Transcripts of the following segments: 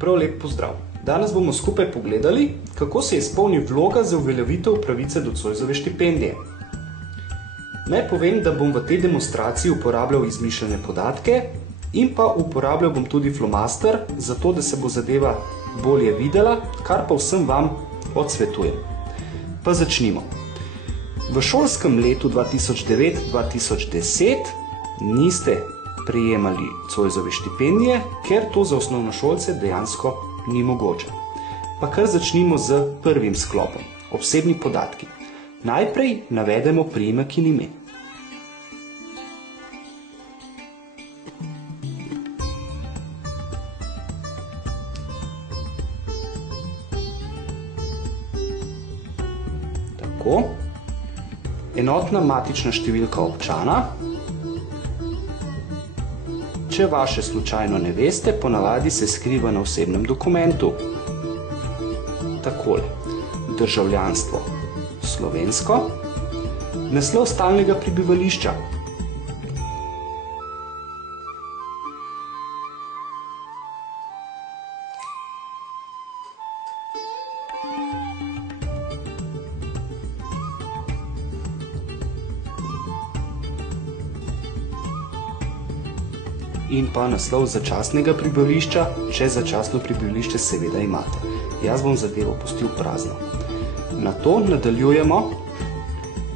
Prav lep pozdrav. Danes bomo skupaj pogledali, kako se izpolni vloga za uveljavitev pravice do Zoisove štipendije. Naj povem, da bom v tej demonstraciji uporabljal izmišljene podatke in pa uporabljal bom tudi flomaster, zato da se bo zadeva bolje videla, kar pa vsem vam odsvetujem. Pa začnimo. V šolskem letu 2009-2010 niste prejemali Zoisove štipendije, ker to za osnovnošolce dejansko ni mogoče. Pa kar začnimo z prvim sklopom, osebni podatki. Najprej navedemo priimek in ime. Tako. Enotna matična številka občana. Če vaše slučajno ne veste, ponavadi se skriva na osebnem dokumentu. Takole. Državljanstvo slovensko. Naslov stalnega prebivališča. In pa naslov začasnega prebivališča, če začasno prebivališče seveda imate. Jaz bom zadevo pustil prazno. Nato nadaljujemo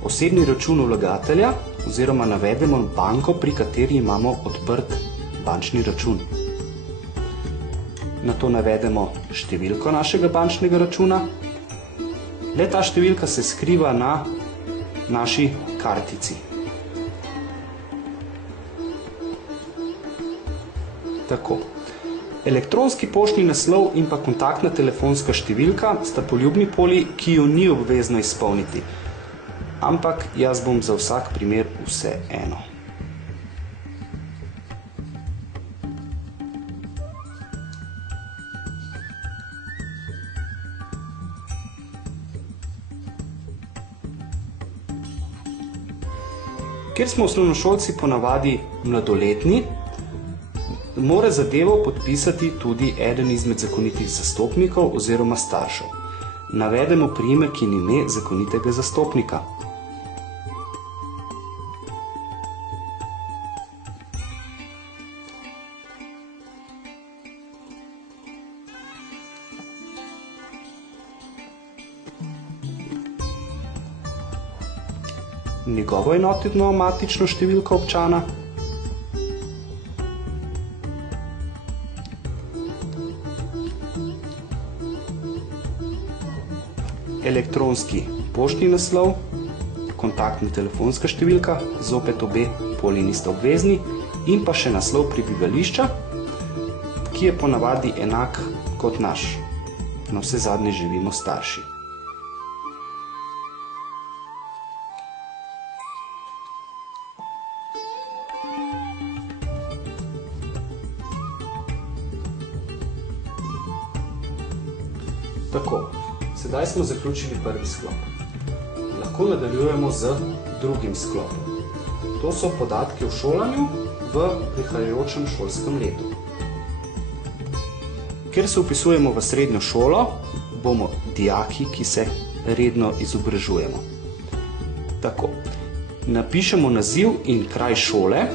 osebni račun vlagatelja oziroma navedemo banko, pri kateri imamo odprt bančni račun. Nato navedemo številko našega bančnega računa. Le ta številka se skriva na naši kartici. Tako. Elektronski poštni naslov in pa kontaktna telefonska številka sta poljubni polji, ki jo ni obvezno izpolniti. Ampak jaz bom za vsak primer vse eno. Ker smo osnovnošolci ponavadi mladoletni, mora zadevo podpisati tudi eden izmed zakonitih zastopnikov oziroma staršev. Navedemo priimek in ime zakonitega zastopnika. Njegovo enotno matično številko občana. Elektronski poštni naslov, kontaktna telefonska številka, zopet obe polji nista obvezni, in pa še naslov prebivališča, ki je ponavadi enak kot naš. Na vse zadnje živimo starši. Tako. Sedaj smo zaključili prvi sklop. Lahko nadaljujemo z drugim sklopom. To so podatki o šolanju v prihajajočem šolskem letu. Ker se vpisujemo v srednjo šolo, bomo dijaki, ki se redno izobražujemo. Tako. Napišemo naziv in kraj šole.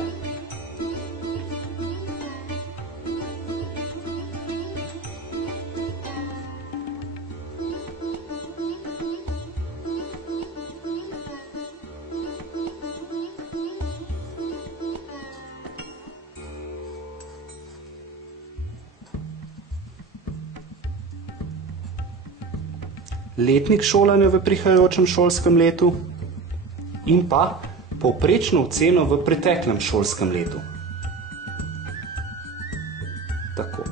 Letnik šolanja v prihajajočem šolskem letu in pa povprečno oceno v preteklem šolskem letu. Tako.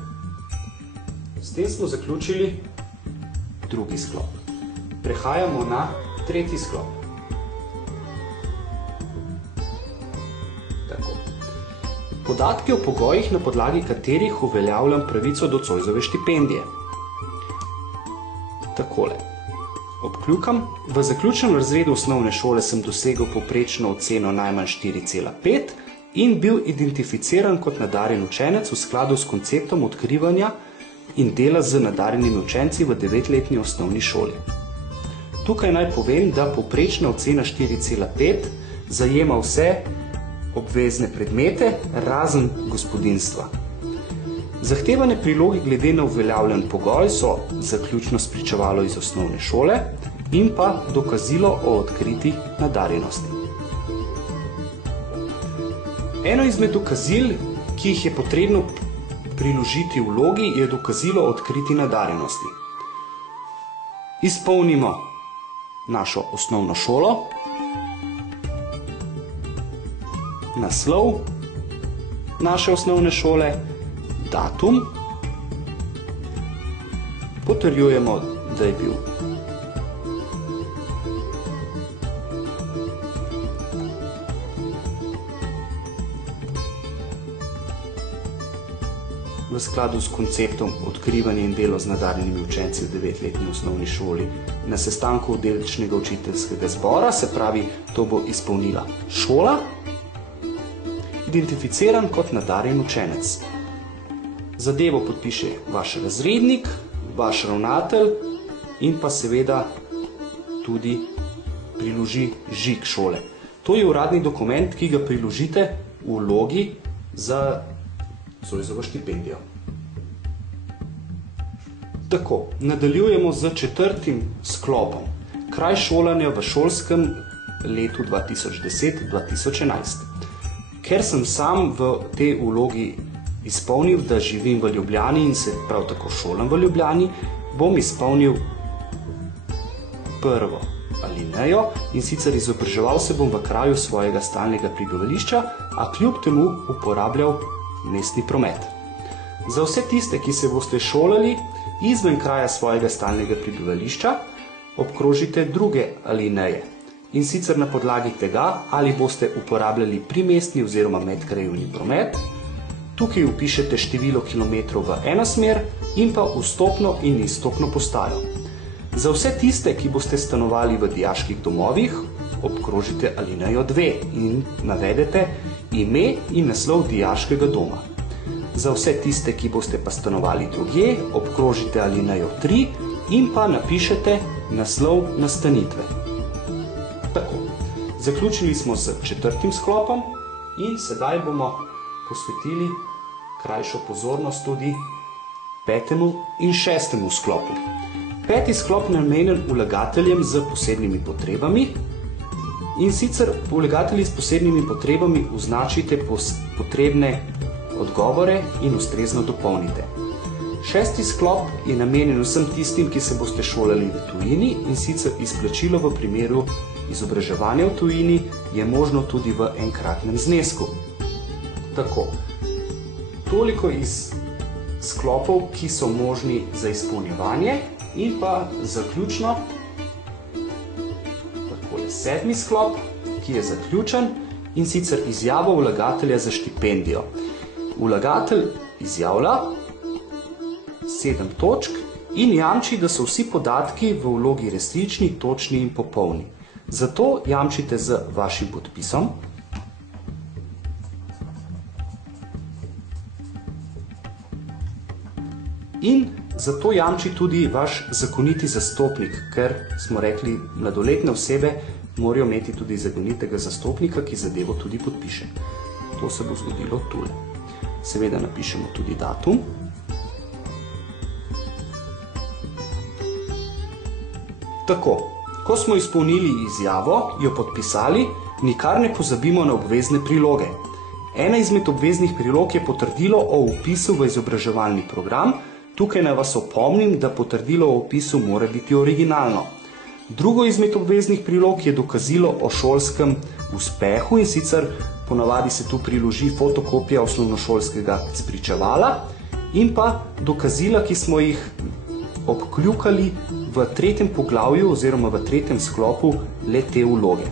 S tem smo zaključili drugi sklop. Prehajamo na tretji sklop. Tako. Podatki o pogojih, na podlagi katerih uveljavljam pravico do Zoisove štipendije. Takole. Obkljukam. V zaključnem razredu osnovne šole sem dosegel povprečno oceno najmanj 4,5 in bil identificiran kot nadarjen učenec v skladu s konceptom odkrivanja in dela z nadarjenimi učenci v 9-letni osnovni šoli. Tukaj naj povem, da povprečna ocena 4,5 zajema vse obvezne predmete, razen gospodinjstva. Zahtevane priloge glede na uveljavljen pogoj so zaključno spričevalo iz osnovne šole in pa dokazilo o odkriti nadarjenosti. Eno izmed dokazil, ki jih je potrebno priložiti v vlogi, je dokazilo o odkriti nadarjenosti. Izpolnimo našo osnovno šolo, naslov naše osnovne šole, datum, potrjujemo, da je bil v skladu s konceptom odkrivanja in delo z nadarjenimi učenci v 9-letni osnovni šoli na sestanku oddelčnega učiteljskega zbora, se pravi, to bo izpolnila šola, identificiran kot nadarjen učenec. Zadevo podpiše vaš razrednik, vaš ravnatelj in pa seveda tudi priloži žig šole. To je uradni dokument, ki ga priložite v vlogi za Zoisovo štipendijo. Tako, nadaljujemo z 4. sklopom. Kraj šolanja v šolskem letu 2010-2011. Ker sem sam v tej vlogi izpolnil, da živim v Ljubljani in se prav tako šolam v Ljubljani, bom izpolnil prvo alinejo in sicer izobraževal se bom v kraju svojega stalnega prebivališča, a kljub temu uporabljal mestni promet. Za vse tiste, ki se boste šolali izven kraja svojega stalnega prebivališča, obkrožite druge alineje. In sicer na podlagi tega, ali boste uporabljali primestni oziroma medkrajevni promet. Tukaj vpišete število kilometrov v eno smer in pa vstopno in izstopno postajo. Za vse tiste, ki boste stanovali v dijaških domovih, obkrožite alinejo 2 in navedete ime in naslov dijaškega doma. Za vse tiste, ki boste pa stanovali drugje, obkrožite alinejo 3 in pa napišete naslov nastanitve. Tako, zaključili smo s 4. sklopom in sedaj bomo posvetili krajšo pozornost tudi 5. in 6. sklopu. 5. sklop je namenjen vlagateljem z posebnimi potrebami in sicer vlagatelji s posebnimi potrebami označite potrebne odgovore in ustrezno dopolnite. 6. sklop je namenjen vsem tistim, ki se boste šolali v tujini in sicer izplačilo v primeru izobraževanja v tujini je možno tudi v enkratnem znesku. Tako, toliko iz sklopov, ki so možni za izpolnjevanje in pa zaključno takole 7. sklop, ki je zaključen in sicer izjavo vlagatelja za štipendijo. Vlagatelj izjavlja 7 točk in jamči, da so vsi podatki v vlogi resnični, točni in popolni. Zato jamčite z vašim podpisom. In zato jamči tudi vaš zakoniti zastopnik, ker smo rekli, mladoletne osebe morajo imeti tudi zakonitega zastopnika, ki zadevo tudi podpiše. To se bo zgodilo tule. Seveda napišemo tudi datum. Tako, ko smo izpolnili izjavo, jo podpisali, nikar ne pozabimo na obvezne priloge. Ena izmed obveznih prilog je potrdilo o vpisu v izobraževalni program. Tukaj naj vas opomnim, da potrdilo o vpisu mora biti originalno. Drugo izmed obveznih prilog je dokazilo o šolskem uspehu in sicer ponavadi se tu priloži fotokopija osnovnošolskega spričevala in pa dokazila, ki smo jih obkljukali v 3. poglavju oziroma v 3. sklopu le te vloge.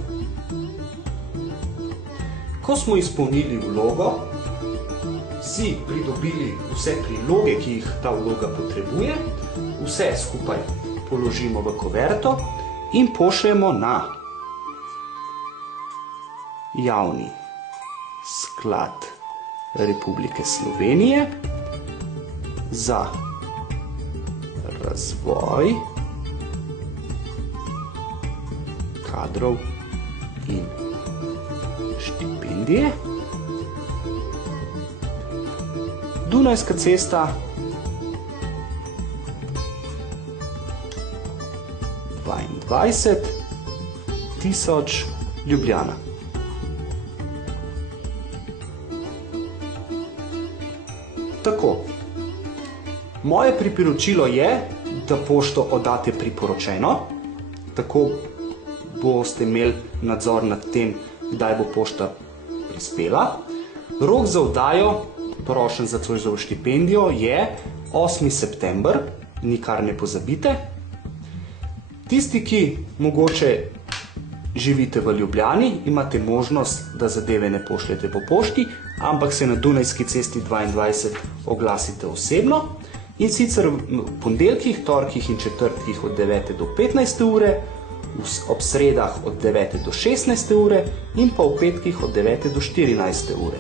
Ko smo izpolnili vlogo, si pridobili vse priloge, ki jih ta vloga potrebuje, vse skupaj položimo v kuverto in pošljemo na Javni sklad Republike Slovenije za razvoj kadrov in štipendije. Dunajska cesta 22.000 Ljubljana. Tako. Moje priporočilo je, da pošto oddate priporočeno, tako boste imeli nadzor nad tem, kdaj bo pošta prispela. Rok za oddajo prošenj za Zoisovo štipendijo je 8. september, nikar ne pozabite. Tisti, ki mogoče živite v Ljubljani, imate možnost, da zadeve ne pošljete po pošti, ampak se na Dunajski cesti 22 oglasite osebno, in sicer v ponedeljkih, torkih in četrtkih od 9. do 15. ure, ob sredah od 9. do 16. ure in pa v petkih od 9. do 14. ure.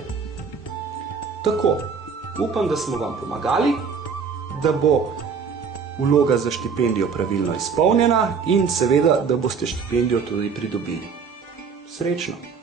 Tako, upam, da smo vam pomagali, da bo vloga za štipendijo pravilno izpolnjena in seveda, da boste štipendijo tudi pridobili. Srečno!